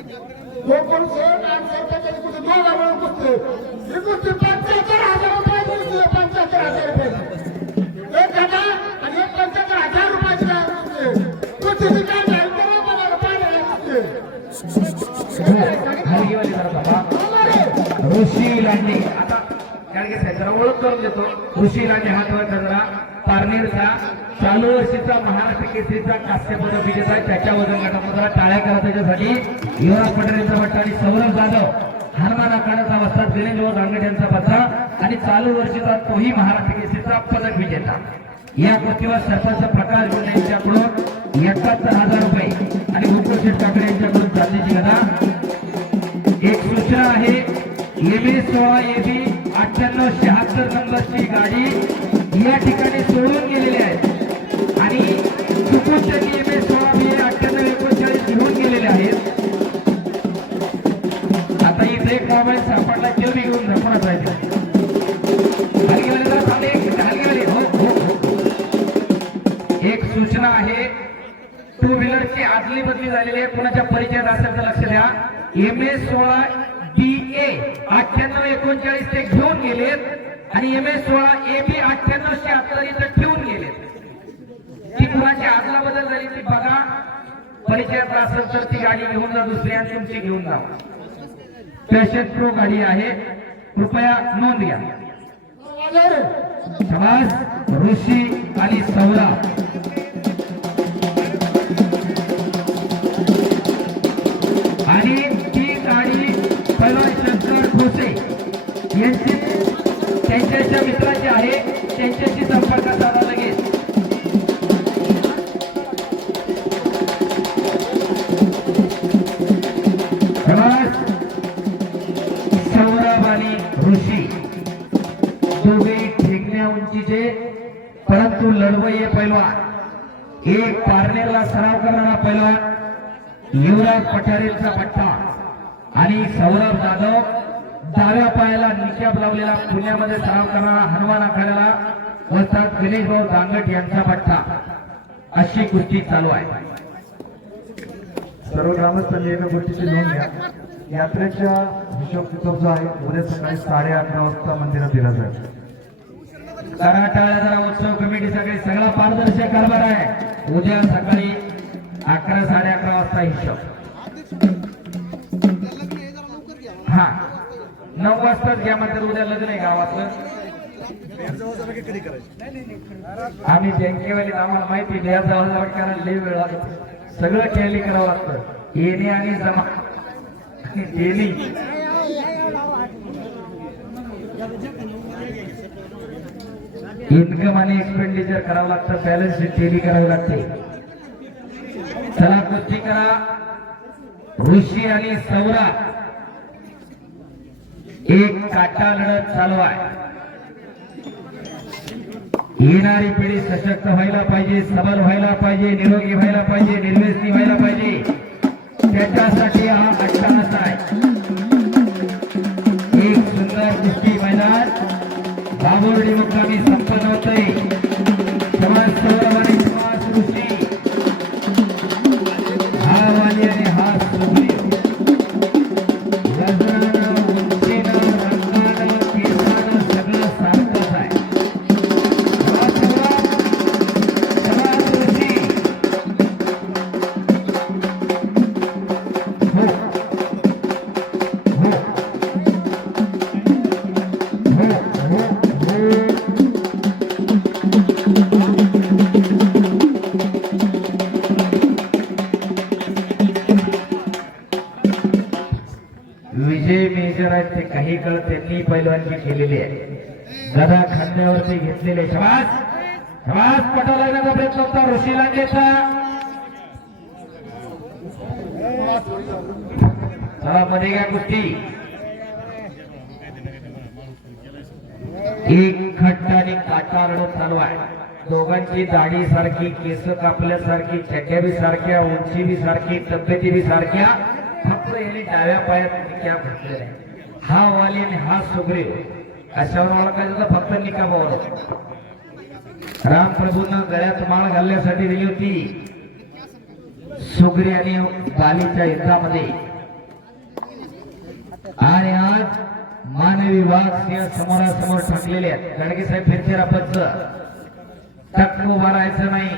कोण आणि दोन हजार पंच्याहत्तर हजार रुपये पंच्याहत्तर हजार रुपये. एक गटा आणि एक पंच्याहत्तर हजार रुपयाची कुस्तीची काय तर ऋषी लांडे. आता साहेब जरा ओळख करून देतो. ऋषी लांडे हात वर जरा पारनेरचा चालू वर्षीचा महाराष्ट्र केसरीचा कास्य पदक विजेता आहे. त्याच्या वजन गटात टाळ्या करा त्याच्यासाठी युवराज पटेल यांचा पट्टा आणि सौरभ जाधव हनुमान काढाचा बस्ता दिनेश व यांचा बस्ता आणि चालू वर्षीचा तोही महाराष्ट्र केसरीचा पदक विजेता. या कृतीवर सरपंच प्रकाश गुंडे यांच्याकडून एकाहत्तर हजार रुपये आणि गोकुळ ठाकरे काकडे यांच्याकडून चालण्याची गदा. एक सूचना आहे. एम ए सोळा ए बी अठ्ठ्याण्णव शहात्तर नंबरची गाडी या ठिकाणी सोडून घेऊन गेलेत आणि एम ए सोळा ए बी अठ्ठ्याण्णव शहात्तर इथं ठेवून गेलेत. ती कुणाची आदला बदल झाली ती बघा. परिचयात असेल तर ती गाडी घेऊन जा दुसरी आणि तुमची घेऊन जा. पॅशन प्रो गाडी आहे. कृपया नोंद घ्या. समाज ऋषी आणि सौरा युवराज पठारेंचा पट्टा. आणि सौरभ जाधव डाव्या पायाला निकॅप लावलेला पुण्यामध्ये सराव करणारा हनुमान आखाड्याला वस्तात गणेश भाऊ दांगट यांचा पट्टा. अशी कुस्ती चालू आहे. सर्व ग्रामस्थांनी एका गोष्टीची नोंद घ्या. यात्रेच्या हिशोब किताब जो आहे उद्या सकाळी साडे अकरा वाजता मंदिरात दिला जाईल. कराटाळा जरा उत्सव कमिटी सगळे सगळा पारदर्शक कारभार आहे. उद्या सकाळी अकरा साडे अकरा हा. नऊ वाजताच घ्या उद्या लग्न आहे गावातलं. आम्ही बँकेवाले आम्हाला माहिती द्या करायला लय वेळ लागतो. सगळं टॅली करावं लागतं. येणे आणि जमा. आणि इन्कम आणि एक्सपेंडिचर करावं लागतं बॅलन्स शीट टेली करावी लागते. चला कुस्ती करा. ऋषी आणि सौरा. एक काटा लढत चालू आहे. येणारी पिढी सशक्त व्हायला पाहिजे सबल व्हायला पाहिजे निरोगी व्हायला पाहिजे निर्व्यसनी व्हायला पाहिजे. त्याच्यासाठी हा अट्टाहास आहे. एक सुंदर कुस्ती मैदान. बाबुर्डी मुक्कामी संपन्न होतंय. समाज सौरभ आणि समाज ऋषी त्यांनी केलेली आहे. गदा खांद्यावरती घेतलेले श्वास. श्वास पटा प्रयत्न होता. ऋषी लांडेचा चला मध्ये घ्या गोष्टी एक खट्ट आणि काटारड चालू आहे. दोघांची दाढी सारखी केस कापल्यासारखी चट्या बी सारख्या उंची बी सारखी तब्येती बी सारख्या. फक्त याने डाव्या पायात क्या घातलेल्या आहे. हा वाली आणि हा सुग्रीव अशावर ओळखायचं तर फक्त निकाबावर. रामप्रभूंना गळ्यात माळ घालण्यासाठी दिली होती. सुग्री आणि बालीच्या युद्धामध्ये. आणि आज मानवी वाघ सिंह समोरासमोर ठाकलेले आहेत. गाडगे साहेब फिरते रापच टक्क उभा राहायचं नाही.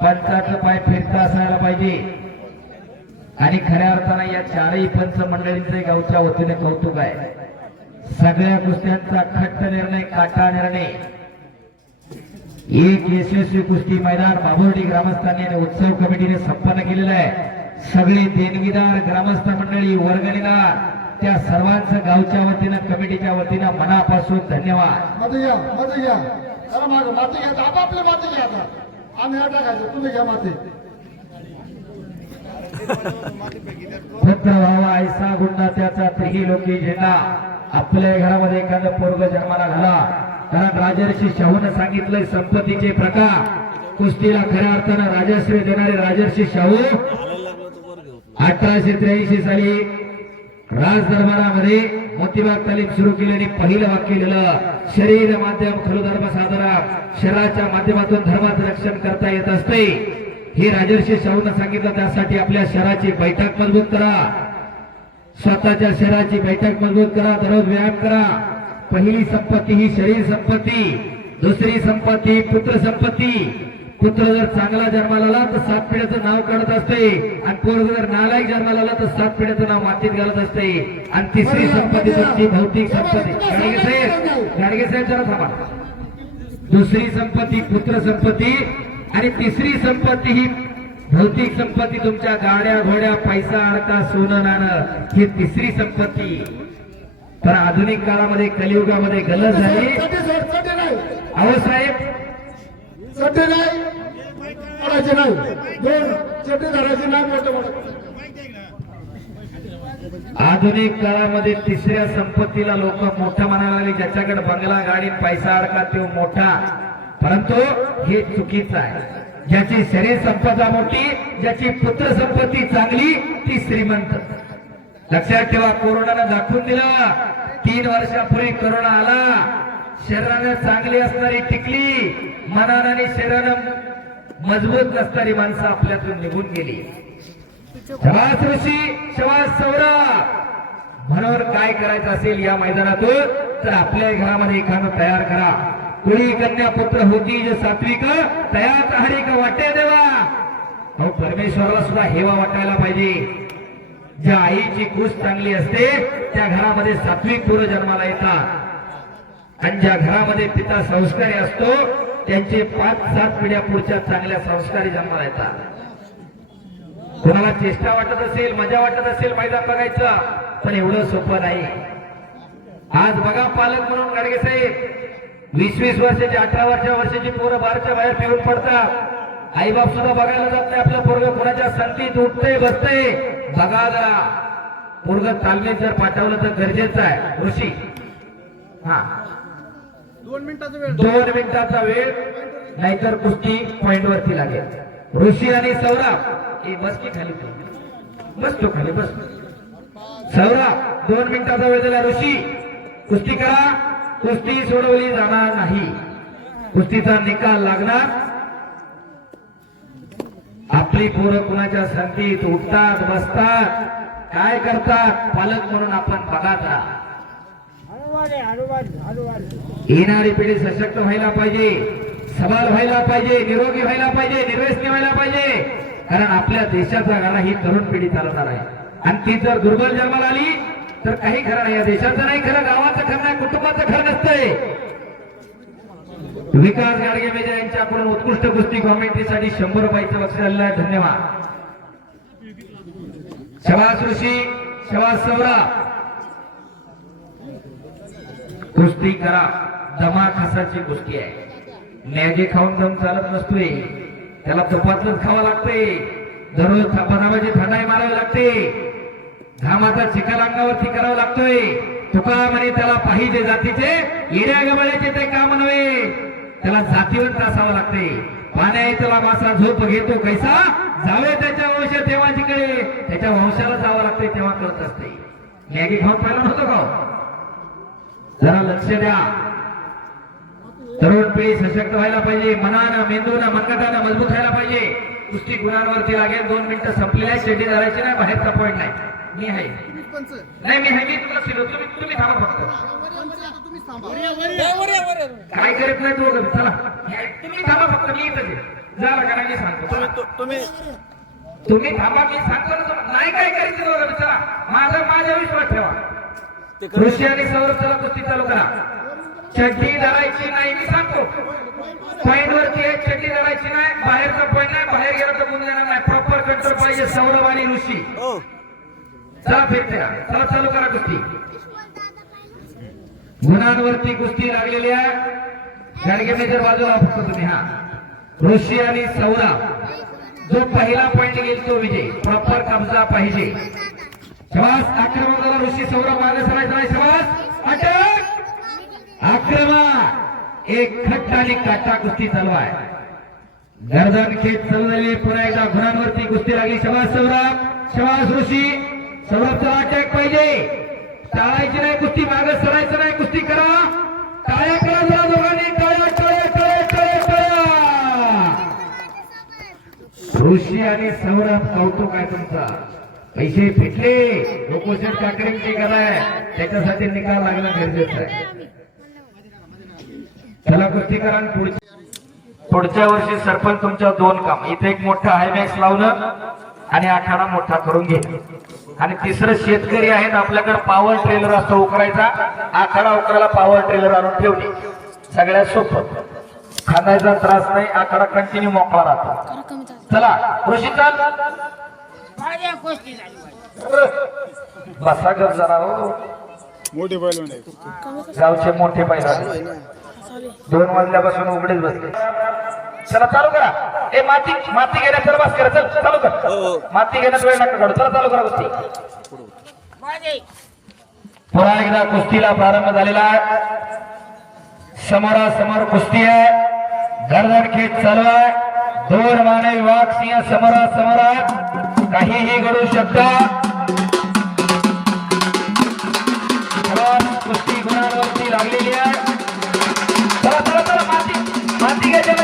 पंचाचं पाय फिरता असायला पाहिजे. आणि खऱ्या अर्थानं या चारही पंच मंडळींचे गावच्या वतीने कौतुक आहे. सगळ्या कुस्त्यांचा खट्ट निर्णय काटा निर्णय. एक यशस्वी कुस्ती मैदान बाबुर्डी ग्रामस्थांनी आणि उत्सव कमिटीने संपन्न केलेलं आहे. सगळे देणगीदार ग्रामस्थ मंडळी वर्गणीदार त्या सर्वांचं गावच्या वतीनं कमिटीच्या वतीनं मनापासून धन्यवाद. मध्ये घ्या मध्ये घ्या. माती घ्या आपापले माती घ्या आता. आम्ही हा टाकायचं तुम्ही घ्या माती. पुत्र व्हावा ऐसा गुंडा त्याचा त्रिही लोकी झेंडा. आपल्या घरामध्ये एखादं पोरग जन्माला घाला कारण राजर्षी शाहून सांगितलंय संपत्तीचे प्रकार. कुस्तीला खऱ्या अर्थानं राजश्री देणारे राजर्षी शाहू अठराशे त्र्याऐंशी साली राज दरबारामध्ये मोतीबाग तालीम सुरू केल्याने पहिलं वाक्य लिहिलं. शरीर माध्यम खलुधर्म साधना. शरीराच्या माध्यमातून धर्माचं रक्षण करता येत असते हे राजर्षी शाहून सांगितलं त्यासाठी आपल्या शहराची बैठक मजबूत करा. स्वतःच्या शरीराची बैठक मजबूत करा दररोज व्यायाम करा. पहिली संपत्ती ही शरीर संपत्ती दुसरी संपत्ती पुत्र संपत्ती. पुत्र जर चांगला जन्माला आला तर सात पिढ्याचं नाव काढत असते. आणि पोरग जर नालायक जन्माला आला तर सात पिढ्याचं नाव मातीत घालत असते. आणि तिसरी संपत्ती तुमची भौतिक संपत्ती. गाडगे साहेब गाडगे साहेब जरा थांबा. दुसरी संपत्ती पुत्र संपत्ती आणि तिसरी संपत्ती ही भौतिक संपत्ती तुमच्या गाड्या घोड्या पैसा अडका सोनं नाणं ही तिसरी संपत्ती. तर आधुनिक काळामध्ये कलियुगामध्ये गलत झाली. अहो साहेब. आधुनिक काळामध्ये तिसऱ्या संपत्तीला लोक मोठा म्हणायला लागले. ज्याच्याकडे बंगला गाडी पैसा अडका तो मोठा. परंतु हे चुकीचं आहे. ज्याची शरीर संपदा मोठी ज्याची पुत्र संपत्ती चांगली ती श्रीमंत. लक्षात ठेवा कोरोनानं दाखवून दिला. तीन वर्षापूर्वी कोरोना आला. शरीरानं चांगली असणारी टिकली. मनानं आणि शरीरानं मजबूत नसणारी माणसं आपल्यातून निघून गेली. शवास ऋषी शवास सौरा. म्हणून काय करायचं असेल या मैदानातून? तर आपल्या घरामध्ये एखादं तयार करा. कुळी कन्या पुत्र होती जे सात्विक तयार हरिक वाटे देवा? अहो परमेश्वराला सुद्धा हेवा वाटायला पाहिजे. ज्या आईची कुस चांगली असते त्या घरामध्ये सात्विक पोरं जन्माला येतात. आणि ज्या घरामध्ये पिता संस्कारी असतो त्यांचे पाच सात पिढ्या पुढच्या चांगल्या संस्कारी जन्माला येतात. कोणाला चेष्टा वाटत असेल मजा वाटत असेल मैदान बघायचं पण एवढं सोपं नाही. आज बघा पालक म्हणून गाडगे साहेब वीस वीस वर्षाची अठरा वर्षा वर्षाची पोरं बाहेरच्या बाहेर पिऊन पडतात. आईबाप सुद्धा बघायला जात नाही आपलं पोरग कोणाच्या संगतीत उठते बसते बघा जरा. पोरग तालमीत जर पाठवलं तर गरजेचं आहे. ऋषी. हा. दोन मिनिटाचा वेळ. दोन मिनिटाचा वेळ नाहीतर कुस्ती पॉइंट वरती लागेल. ऋषी आणि सौरभ. हे बस की खाली तू बस तो खाली बस. सौरभ दोन मिनिटाचा वेळ दिला ऋषी. कुस्ती करा. कुस्ती सोडवली जाणार नाही. कुस्तीचा निकाल लागणार. आपली पोरं कुणाच्या संधीत उठतात बसतात काय करतात पालक म्हणून आपण बघत राहा. येणारी पिढी सशक्त व्हायला पाहिजे सबल व्हायला पाहिजे निरोगी व्हायला पाहिजे निर्वेसनी व्हायला पाहिजे. कारण आपल्या देशाचा गाडा ही तरुण पिढी चालवणार आहे. आणि ती जर दुर्बल जन्माला आली तर काही खरं नाही या देशाचं नाही खरं गावाचं खरं नाही कुटुंबाचं खरं नसतंय. विकास गाडगे मेजर यांच्याकडून उत्कृष्ट कुस्ती कॉमेंट्रीसाठी शंभर रुपयाचं बक्षीस आलेलं आहे. धन्यवाद. शवास ऋषी शवास सौरा कुस्ती करा दमा खसाची कुस्ती आहे. मॅगी खाऊन दम चालत नसतोय. त्याला तपातलंच खावं लागते दररोज थापाधाबाची थंडाई मारावी लागते. घामाचा चिखल अंगावरती करावा लागतोय. तुका म्हणे त्याला पाहिजे जातीचे येण्या गबाळ्याचे ते काम नव्हे. त्याला जातीवंत असावं लागते पाण्या त्याला मासा झोप घेतो कैसा? जावे त्याच्या वंश तेव्हा जिकडे त्याच्या वंशाला जावं लागते तेव्हा कळत असते. मॅगी खाऊन पाहिलं नव्हतं का हो? जरा लक्ष द्या. तरुण पिढी सशक्त व्हायला पाहिजे. मनानं मेंदूनं मनगटानं मजबूत व्हायला पाहिजे. कुस्ती गुणांवरती लागेल. दोन मिनिटं संपलेल्या शेती धरायची नाही. बाहेरचा पॉईंट नाही. मी आहे. नाही मी आहे. मी तुला शिलो तुम्ही तुम्ही थांबा फक्त. काय करत नाही तू वगैरे? चला. तुम्ही थांबा फक्त. मी इथं का नाही मी सांगतो. तुम्ही तुम्ही. थांबा मी सांगतो ना. नाही काय करायचं वगैरे? चला. माझा माझा विश्वास ठेवा. कृषी आणि संरक्षणाला कुस्ती चालू करा. चड्डी धरायची नाही मी सांगतो. पॉइंट वरती आहे चड्डी धरायची नाही. बाहेरचा पॉइंट नाही. बाहेर गेला तर गुण येणार नाही. प्रॉपर कंट्रोल पाहिजे सौरभ आणि ऋषी. हो. चला फिरते चला चालू करा कुस्ती. गुणांवरती कुस्ती लागलेली आहे. गाडगे मेजर बाजूला फक्त तुम्ही हा. ऋषी आणि सौरा जो पहिला पॉइंट घेईल तो विजय प्रॉपर कब्जा पाहिजे. शवास आक्रमक झाला ऋषी सौरा मागे सरायचा नाही शबास अटक! आक्रमक एक खट्ट आणि काटा कुस्ती चालू आहे. गर्दन खेच चालू झाली पुन्हा एकदा घोड्यांवरती कुस्ती लागली. शवास सौरा शवास ऋषी. सर्वांचा अटॅक पाहिजे. टाळायची नाही कुस्ती मागे सरायचं नाही कुस्ती करा. टाळ्या करा जरा दोघांनी. टाळ्या टाळ्या टाळ्या टाळ्या टाळ्या. ऋषी आणि सौरभ कौतुक आहे तुमचा. पैसे फिटले लोकोशेठ ठाकरेंची कराय त्याच्यासाठी निकाल लागणं गरजेचं आहे. चला कुस्ती करा पुढच्या वर्षी सरपंच तुमच्या दोन काम. इथे एक मोठा हायमॅक्स लावणं आणि आखाडा मोठा करून घे आणि तिसरं शेतकरी आहेत आपल्याकडे पॉवर ट्रेलर असतो उकरायचा. आखाडा उकरायला पॉवर ट्रेलर आणून ठेवणे सगळ्यात सोपं. खाण्याचा त्रास नाही आखाडा कंटिन्यू मोकळा राहतो. चला कृषी चाल. बसा घर जरा हो. मोठे गावचे मोठे पैसा दोन वाजल्यापासून उघडेच बसले. चला चालू करा. ए माती माती घेण्यात चला बस करा चल चालू कर. माती घेण्यात वेळ नका काढू. चला चालू करा कुस्ती. पुन्हा एकदा कुस्तीला प्रारंभ झालेला आहे. समोरासमोर कुस्ती आहे. गर्दन खेच चालू आहे. दोन माने विभाग सिंह समोरासमोर आहेत. काहीही घडू शकतं. कुस्ती गुणांवरती लागलेली आहे. चला चला चला माती माती घ्यायच्या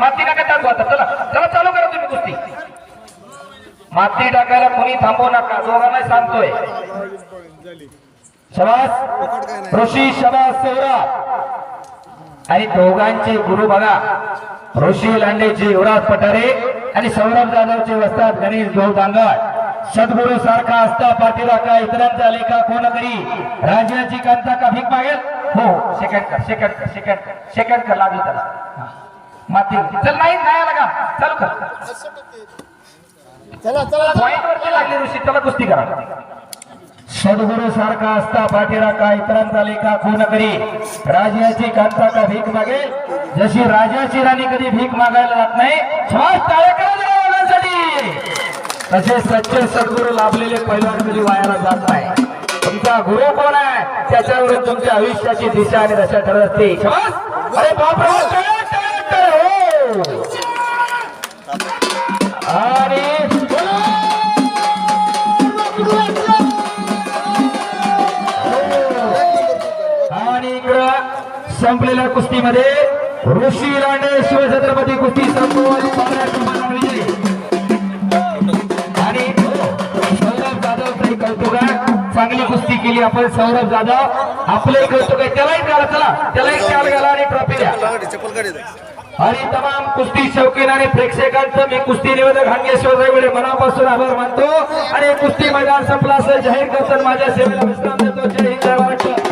माती टाका टाकू आता चला. चला चालू करा तुम्ही कुस्ती. माती टाकायला कोणी थांबवू नका दोघांना सांगतोय. शबास ऋषी शबास सौरभ आणि दोघांचे गुरु बघा. ऋषी लांडेचे युवराज पठारे आणि सौरभ जाधवचे वस्तात गणेश भाऊ दांगड सद्गुरु सारखा असता पाठीला का इतरांचा लेखा कोणतरी? राजाची कांता का भीक मागेल? हो सेकंड कर सेकंड कर सेकंड कर सेकंड कर लागली त्याला. माती. चल नाही नाही आला का? चालू कर. चला चला पॉइंट वरती लागली ऋषी त्याला कुस्ती करा. सद्गुरु सारखा असता पाठीरा का इतरांचा लेखा कोण करी. राजाची कांता का भीक मागेल जशी राजाची राणी कधी भीक मागायला जात नाही श्वास करा. तसे सच्चे सद्गुरु लाभलेले पैलवान कधी वायाला जात नाही. तुमचा गुरु कोण आहे? त्याच्यावरून तुमच्या आयुष्याची दिशा आणि दशा ठरत असते. अरे बापरे! संपलेल्या कुस्तीमध्ये ऋषी लांडे शिवछत्रपती कुस्ती आणि सौरभ जाधव कौतुक चांगली कुस्ती केली आपण. सौरभ जाधव आपलंही कौतुक आहे. त्यालाही द्याला चला. त्यालाही चाल घाला आणि ट्रॉफी द्या. आणि तमाम कुस्ती शौकीन आणि प्रेक्षकांचं मी कुस्ती निवेदक हंगेश्वर मनापासून आभार मानतो. आणि कुस्ती मैदान संपला असं जाहीर करताना माझ्या सेवेला विश्राम देतो. जय हिंद